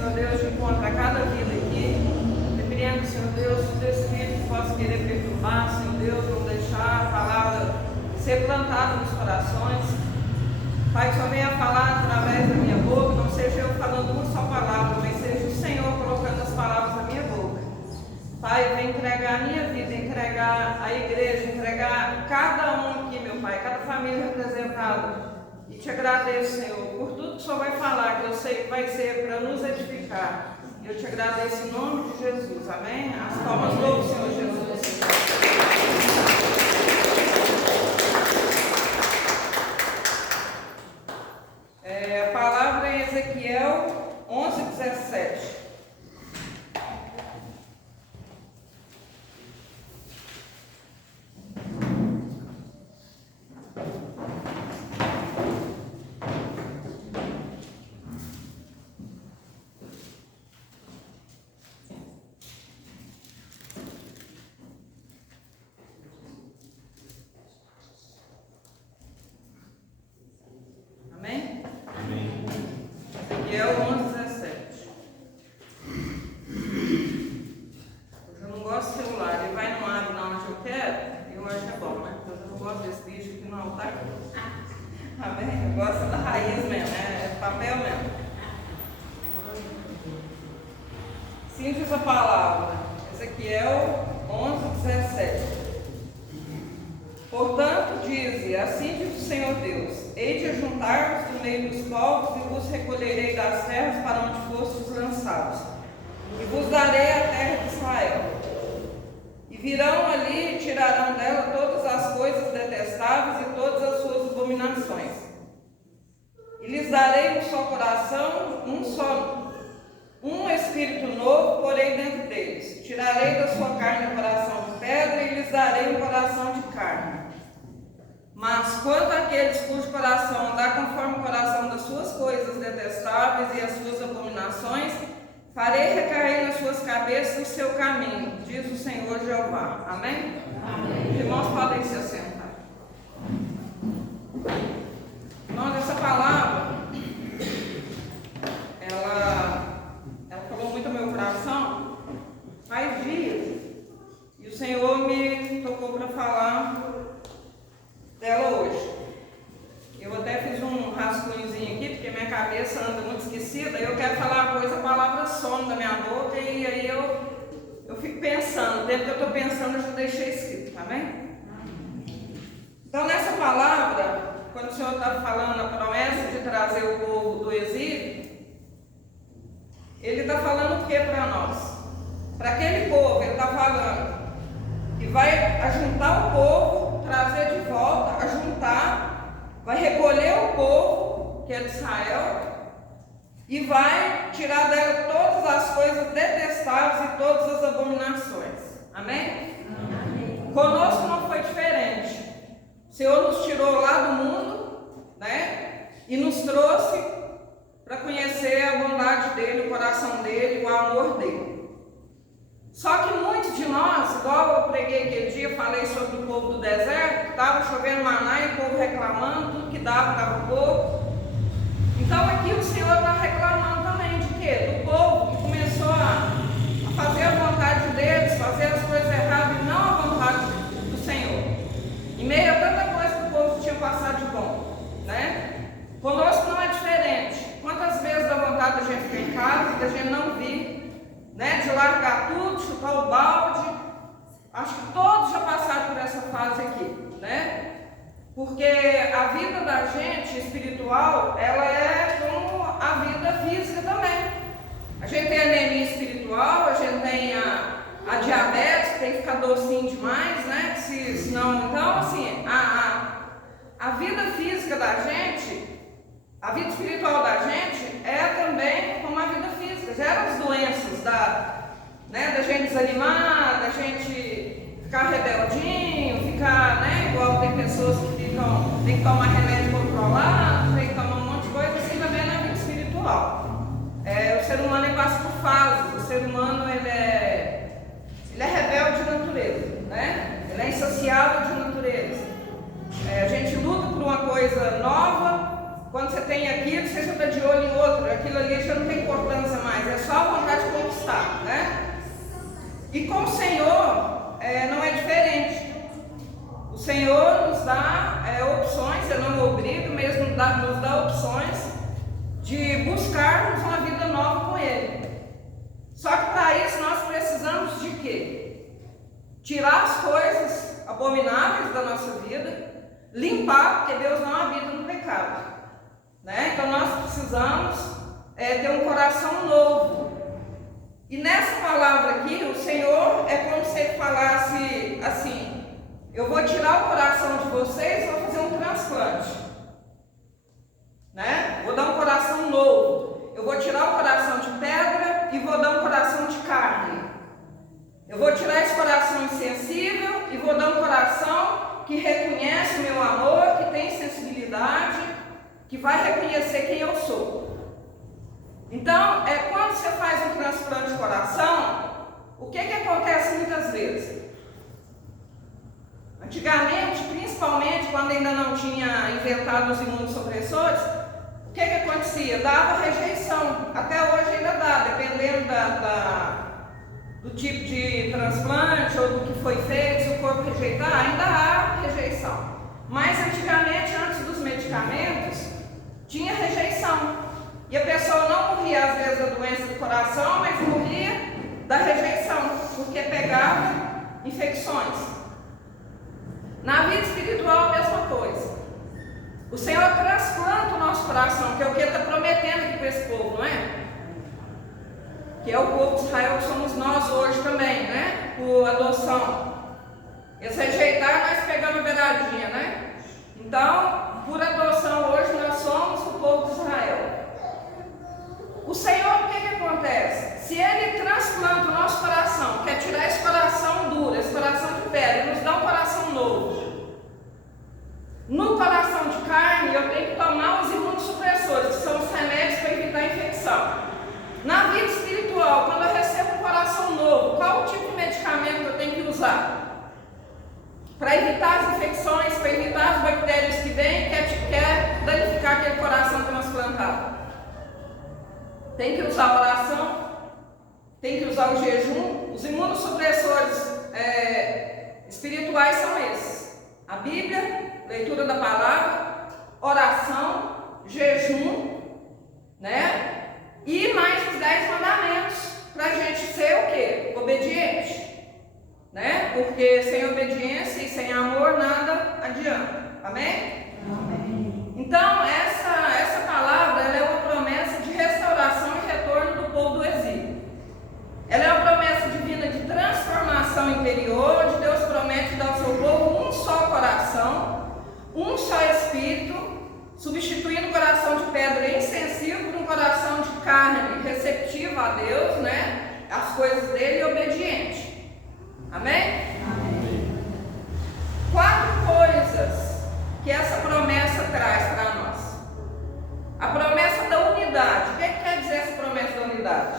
Senhor Deus, de encontro a cada vida aqui. Repreendo, Senhor Deus, todo espírito que possa querer perturbar, Senhor Deus, não deixar a palavra ser plantada nos corações. Pai, que só venha falar através da minha boca, não seja eu falando uma só palavra, mas seja o Senhor colocando as palavras na minha boca. Pai, vem entregar a minha vida, entregar a igreja, entregar cada um aqui, meu Pai, cada família representada. E te agradeço, Senhor, por tudo que o Senhor vai falar, que eu sei que vai ser para nos edificar. Eu te agradeço em nome de Jesus, amém? As palmas do Senhor Jesus. A palavra é Ezequiel 11:17. Sim, diz a palavra, Ezequiel 11:17. Portanto, dize, assim diz o Senhor Deus: hei de ajuntar-vos do meio dos povos e vos recolherei das terras para onde fostes lançados, e vos darei a terra de Israel. E virão ali e tirarão dela todas as coisas detestáveis e todas as suas abominações. E lhes darei um só coração, um espírito novo porei dentro deles. Tirarei da sua carne o coração de pedra e lhes darei um coração de carne. Mas quanto àqueles cujo coração andar conforme o coração das suas coisas detestáveis e as suas abominações, farei recair nas suas cabeças o seu caminho, diz o Senhor Jeová. Amém? Amém. Os irmãos podem se assentar. Irmãos, essa palavra ela falou muito ao meu coração faz dias, e o Senhor me tocou para falar dela hoje. Eu até fiz um rascunhozinho aqui, porque minha cabeça anda muito esquecida, eu quero falar uma coisa, a palavra some da minha boca, e aí eu fico pensando, o tempo que eu estou pensando eu já deixei escrito, tá bem? Então nessa palavra, quando o Senhor está falando a promessa de trazer o povo do exílio, Ele está falando o que para nós? Para aquele povo, Ele está falando que vai ajuntar o povo, trazer de volta, ajuntar, vai recolher o povo, que é de Israel, e vai tirar dela todas as coisas detestáveis e todas as abominações. Amém? Amém. Conosco não foi diferente. O Senhor nos tirou lá do mundo, né? E nos trouxe para conhecer a bondade dele, o coração dele, o amor dele. Só que muitos de nós, igual eu preguei aquele dia, falei sobre o povo do deserto, estava chovendo maná e o povo reclamando, tudo que dava pouco. Então aqui o Senhor está reclamando também de quê? Do povo que começou a fazer a vontade deles, fazer as coisas erradas e não a vontade do Senhor. Em meio a tanta coisa que o povo tinha passado de bom, né? Conosco não é diferente. Quantas vezes dá vontade da gente ficar em casa, da gente não vir, né? De largar tudo, chutar o balde. Acho que todos já passaram por essa fase aqui, né? Porque a vida da gente espiritual, ela é como a vida física também. A gente tem anemia espiritual, a gente tem a diabetes, que tem que ficar docinho demais, né? Senão, então assim, a vida física da gente, a vida espiritual da gente é também como a vida física. Gera as doenças da gente desanimar, da gente ficar rebeldinho, ficar, né? Igual tem pessoas que tem que tomar remédio controlado, tem que tomar um monte de coisa, assim também na vida espiritual. O ser humano passa por fases, o ser humano ele é rebelde de natureza, né? Ele é insaciável de natureza. A gente luta por uma coisa nova, quando você tem aquilo, você já está de olho em outro, aquilo ali já não tem importância mais, é dá opções, Ele não obriga, mas nos dá opções de buscarmos uma vida nova com Ele. Só que para isso nós precisamos de quê? Tirar as coisas abomináveis da nossa vida, limpar, porque Deus não habita no pecado, né? Então nós precisamos ter um coração novo. E nessa palavra aqui, o Senhor é como se Ele falasse assim: eu vou tirar o coração de vocês e vou fazer um transplante, né? Vou dar um coração novo. Eu vou tirar o coração de pedra e vou dar um coração de carne. Eu vou tirar esse coração insensível e vou dar um coração que reconhece o meu amor, que tem sensibilidade, que vai reconhecer quem eu sou. Então, quando você faz um transplante de coração, o que acontece muitas vezes? Antigamente, principalmente quando ainda não tinha inventado os imunossupressores, o que acontecia? Dava rejeição. Até hoje ainda dá, dependendo do tipo de transplante ou do que foi feito, se o corpo rejeitar, ainda há rejeição. Mas antigamente, antes dos medicamentos, tinha rejeição. E a pessoa não morria às vezes da doença do coração, mas morria da rejeição, porque pegava infecções. Na vida espiritual a mesma coisa. O Senhor transplanta o nosso coração, que é o que Ele está prometendo aqui para esse povo, não é? Que é o povo de Israel, que somos nós hoje também, né? Por adoção. Eles rejeitaram, nós pegamos a beiradinha, né? Então, por adoção, hoje nós somos o povo de Israel. O Senhor, o que acontece? Se Ele transplanta o nosso coração, quer tirar esse coração duro, esse coração de pedra, e nos dá um coração novo. No coração de carne, eu tenho que tomar os imunossupressores, que são os remédios para evitar a infecção. Na vida espiritual, quando eu recebo um coração novo, qual o tipo de medicamento que eu tenho que usar? Para evitar as infecções, para evitar as bactérias que vêm e quer danificar aquele coração transplantado. Tem que usar a oração, tem que usar o jejum. Os imunossupressores espirituais são esses: a Bíblia, leitura da palavra, oração, jejum, né? E mais os 10 mandamentos, para a gente ser o quê? Obediente, né? Porque sem obediência e sem amor nada adianta. Amém? Amém. Então essa palavra, ela é uma promessa de restauração e retorno do povo do exílio. Ela é uma promessa divina de transformação interior, onde Deus promete dar ao seu povo um só coração, um só espírito, substituindo o coração de pedra insensível por um coração de carne receptivo a Deus, né? As coisas dele, e obediente. Amém? Amém. 4 coisas que essa promessa traz para nós. A promessa da unidade. O que quer dizer essa promessa da unidade?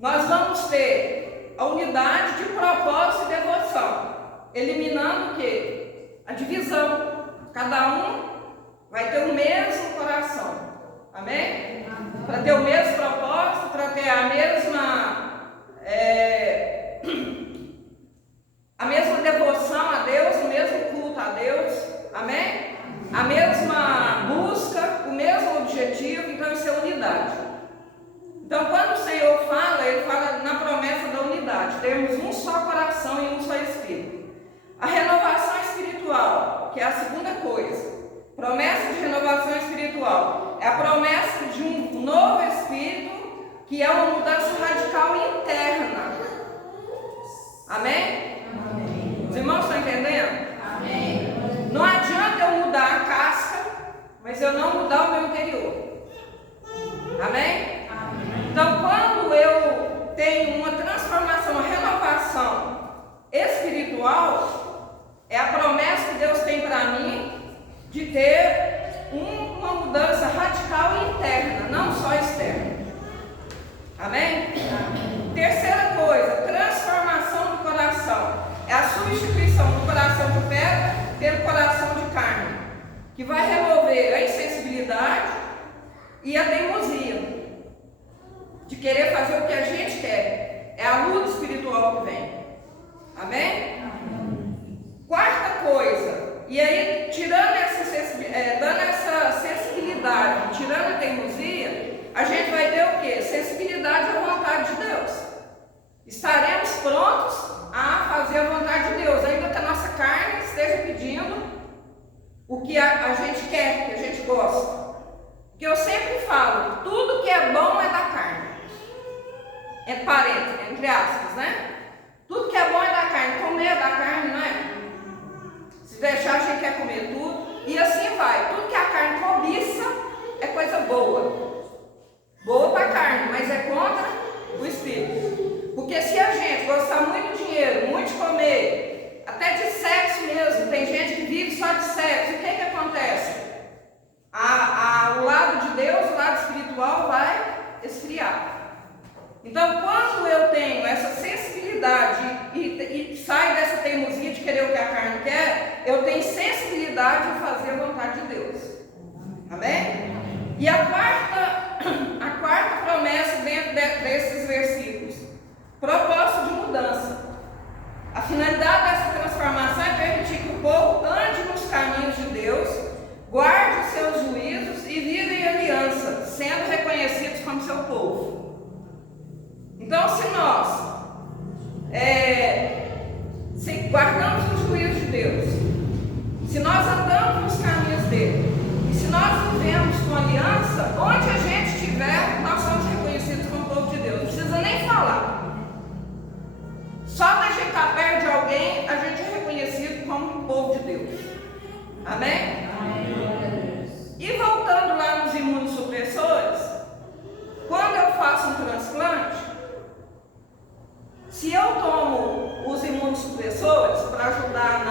Nós vamos ter a unidade de propósito e devoção, eliminando o quê? A divisão. Cada um vai ter o mesmo coração. Amém? Para ter o mesmo propósito, para ter a mesma devoção a Deus, o mesmo culto a Deus. Amém? A mesma busca, o mesmo objetivo. Então isso é unidade. Então quando o Senhor fala, Ele fala na promessa da unidade. Temos um só coração e um só espírito. A renovação espiritual, que é a segunda coisa. Promessa de renovação espiritual é a promessa de um novo espírito, que é uma mudança radical interna. Amém? Amém. Os irmãos estão entendendo? Amém. Não adianta eu mudar a casca, mas eu não mudar o meu interior. Amém? Amém. Então, quando eu tenho uma transformação, uma renovação espiritual, é a promessa que Deus tem para mim de ter uma mudança radical interna, não só externa. Amém? Amém. Terceira coisa, transformação do coração. É a substituição do coração de pedra pelo coração de carne, que vai remover a insensibilidade e a teimosia de querer fazer o que a gente quer. É a luta espiritual que vem. Amém? Amém. Quarta coisa, E aí, dando essa sensibilidade, tirando a teimosia, a gente vai ter o quê? Sensibilidade à vontade de Deus. Estaremos prontos a fazer a vontade de Deus, ainda que a nossa carne esteja pedindo o que a gente quer, que a gente gosta. Porque eu sempre falo, tudo que é bom é da carne. É parênteses, entre aspas, né? Tudo que é bom é da carne. Comer é da carne, não é? Se deixar, a gente quer comer tudo. E assim vai. Tudo que a carne cobiça é coisa boa. Boa para a carne, mas é contra o espírito. Porque se a gente gostar muito de dinheiro, muito de comer, até de sexo mesmo, tem gente que vive só de sexo, o que acontece? O lado de Deus, o lado espiritual vai esfriar. Então, quando eu tenho essa sensibilidade e saio dessa teimosia de querer o que a carne quer, eu tenho sensibilidade de fazer a vontade de Deus. Amém? E a quarta promessa dentro desses versículos, propósito de mudança. A finalidade dessa transformação é permitir que o povo ande nos caminhos de Deus, guarde os seus juízos e viva em aliança, sendo reconhecidos como seu povo. Então, se nós guardamos os juízos de Deus, se nós andamos nos caminhos dele, e se nós vivemos com aliança, onde a gente estiver, nós somos reconhecidos como povo de Deus. Não precisa nem falar. Só da gente estar perto de alguém, a gente é reconhecido como um povo de Deus. Amém? Amém. E voltando lá nos imunossupressores, quando eu faço um transplante, se eu tomo os imunossupressores para ajudar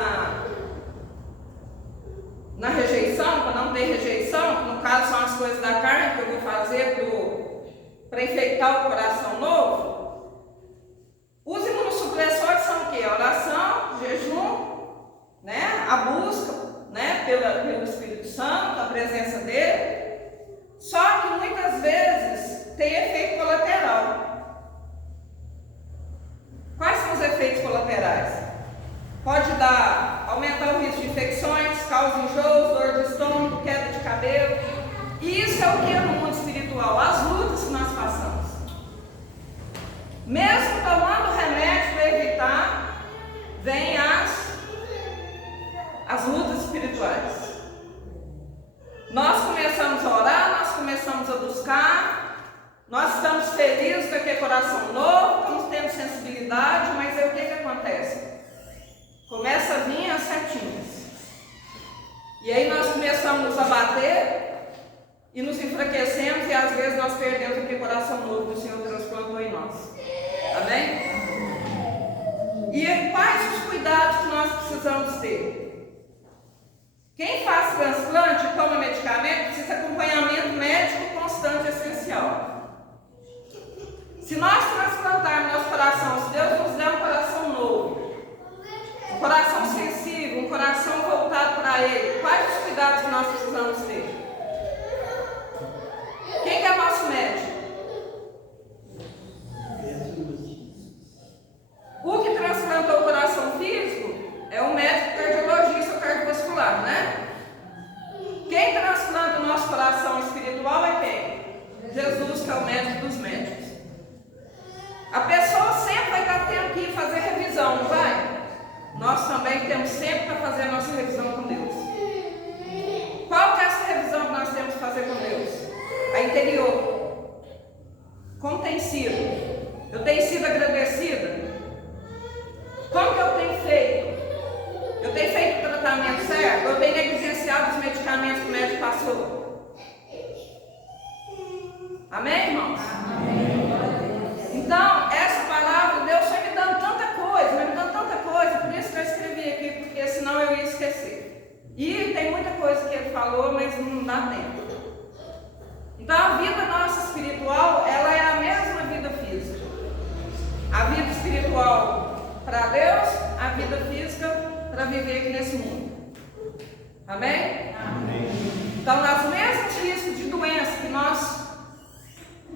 na rejeição, para não ter rejeição, que no caso são as coisas da carne que eu vou fazer para enfeitar o coração novo, os imunossupressores são o quê? A oração, jejum, né? A busca, né? pelo Espírito Santo, a presença dele. Só que muitas vezes tem efeito colateral. Quais são os efeitos colaterais? Pode aumentar o risco de infecções, causa enjoos, dor de estômago, queda de cabelo. E isso é o que no mundo espiritual? As lutas que nós passamos. Mesmo tomando remédio para evitar, vem as lutas espirituais. Nós começamos a orar, nós começamos a buscar. Nós estamos felizes com aquele coração novo, estamos tendo sensibilidade, mas aí o que acontece? Começa a vir as setinhas. E aí nós começamos a nos abater e nos enfraquecemos e às vezes nós perdemos aquele coração novo que o Senhor transplantou em nós. Amém? E quais os cuidados que nós precisamos ter? Quem faz transplante e toma medicamento precisa de acompanhamento médico constante e essencial. Se nós transplantarmos nosso coração, se Deus nos der um coração novo, um coração sensível, um coração voltado para Ele, quais os cuidados que nós precisamos ter? Quem que é nosso médico? O que transplantou o coração físico é o médico cardiologista ou cardiovascular, né? Quem transplanta o nosso coração espiritual é quem? Jesus, que é o médico dos médicos. A pessoa sempre vai estar tendo que ir fazer revisão, não vai? Nós também temos sempre para fazer a nossa revisão com Deus. Qual que é essa revisão que nós temos que fazer com Deus? A interior. Como tem sido? Eu tenho sido agradecida? Como que eu tenho feito? Eu tenho feito o tratamento certo? Eu tenho negligenciado os medicamentos que o médico passou? Amém, irmãos? Amém. Então, essa palavra, Deus foi me dando tanta coisa, por isso que eu escrevi aqui, porque senão eu ia esquecer. E tem muita coisa que ele falou, mas não dá tempo. Então, a vida nossa espiritual, ela é a mesma vida física. A vida espiritual para Deus, a vida física para viver aqui nesse mundo. Amém? Amém. Então, os mesmos riscos de doença que nós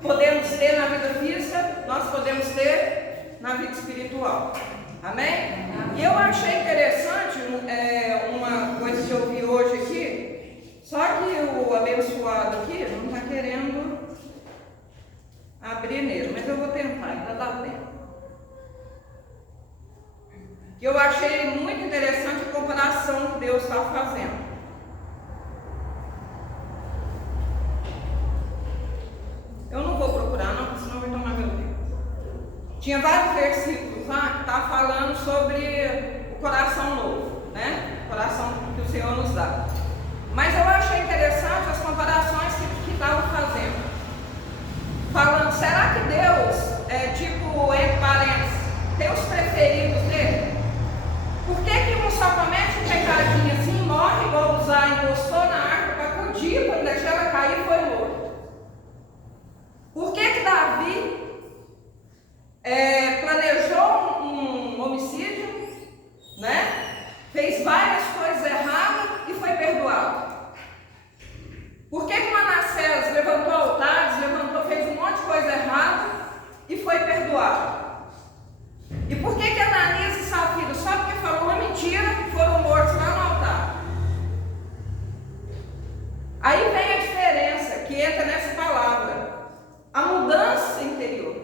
podemos ter na vida física, nós podemos ter na vida espiritual. Amém? E eu achei interessante uma coisa que eu vi hoje aqui, só que o abençoado aqui não está querendo abrir nele, mas eu vou tentar, ainda dá tempo. Eu achei muito interessante a comparação que Deus está fazendo. Eu não vou procurar não, porque senão vai tomar meu tempo. Tinha vários versículos lá que estavam falando sobre o coração novo, né? O coração que o Senhor nos dá. Mas eu achei interessante as comparações que estavam fazendo. Falando, será que Deus, tipo, entre parênteses, tem os preferidos dele? Por que um só comete um pecadinho assim, morre, igual Uzá encostou na árvore para acudir, quando deixou ela cair, foi morto? Por que Davi planejou um homicídio, né? Fez várias coisas erradas e foi perdoado? Por que Manassés levantou altares, fez um monte de coisa errada e foi perdoado? E por que Ananias e Safira, só porque falou uma mentira, foram mortos lá no altar? Aí vem a diferença que entra nessa palavra, a mudança interior.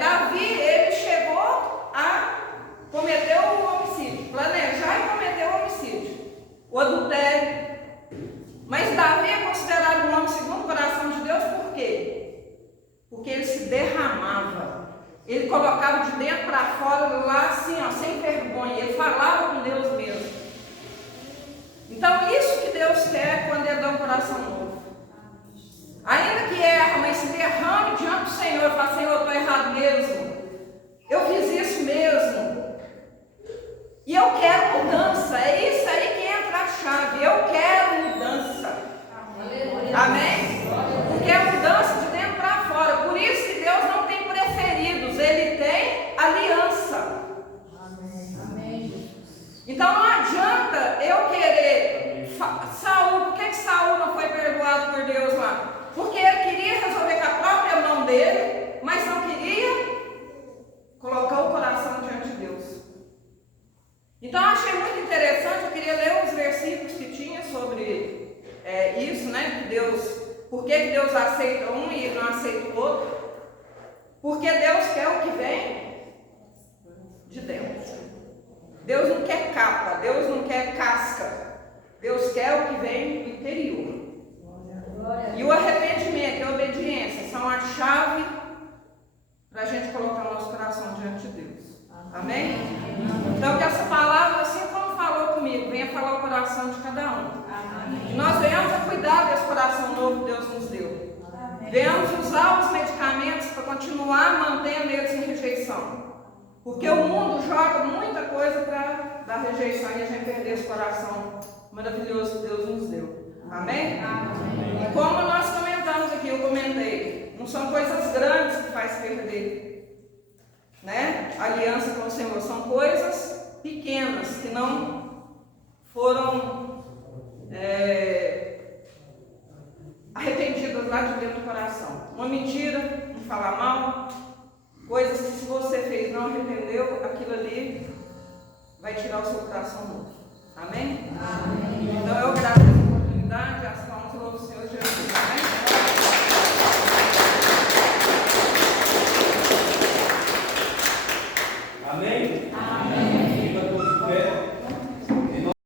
Davi, ele chegou a cometer o homicídio, planejar e cometer o homicídio, o adultério. Mas Davi é considerado um homem segundo o coração de Deus, por quê? Porque ele se derramava, ele colocava de dentro para fora, lá assim, ó, sem vergonha, ele falava com Deus mesmo. Então isso que Deus quer quando ele dá um coração novo. Ainda que erra, mas se derrame diante do Senhor, fala, Senhor, eu estou errado mesmo, eu fiz isso mesmo, e eu quero mudança. É isso aí que entra a chave, eu quero mudança. Amém? Porque é mudança de dentro para fora. Por isso que Deus não tem preferidos, Ele tem aliança. Amém. Então não adianta eu querer Saul. Por que Saul não foi perdoado por Deus lá? Porque ele queria resolver com a própria mão dele, mas não queria colocar o coração diante de Deus. Então eu achei muito interessante, eu queria ler uns versículos que tinha sobre isso, né? Por que Deus aceita um e não aceita o outro? Porque Deus quer o que vem de dentro. Deus não quer capa, Deus não quer casca, Deus quer o que vem do interior. E o arrependimento e a obediência são a chave para a gente colocar o nosso coração diante de Deus. Amém? Então que essa palavra, assim como falou comigo, venha falar o coração de cada um. Que nós venhamos a cuidar desse coração novo que Deus nos deu. Venhamos usar os medicamentos para continuar mantendo eles em rejeição. Porque o mundo joga muita coisa para dar rejeição e a gente perder esse coração maravilhoso que Deus nos deu. Amém? Amém. E como nós comentamos aqui, eu comentei, não são coisas grandes que faz perder, né? A aliança com o Senhor, são coisas pequenas que não foram arrependidas lá de dentro do coração. Uma mentira, um falar mal, coisas que se você fez não arrependeu, aquilo ali vai tirar o seu coração novo. Amém? Amém. Então eu agradeço a oportunidade, as palmas do Senhor Jesus. Amém?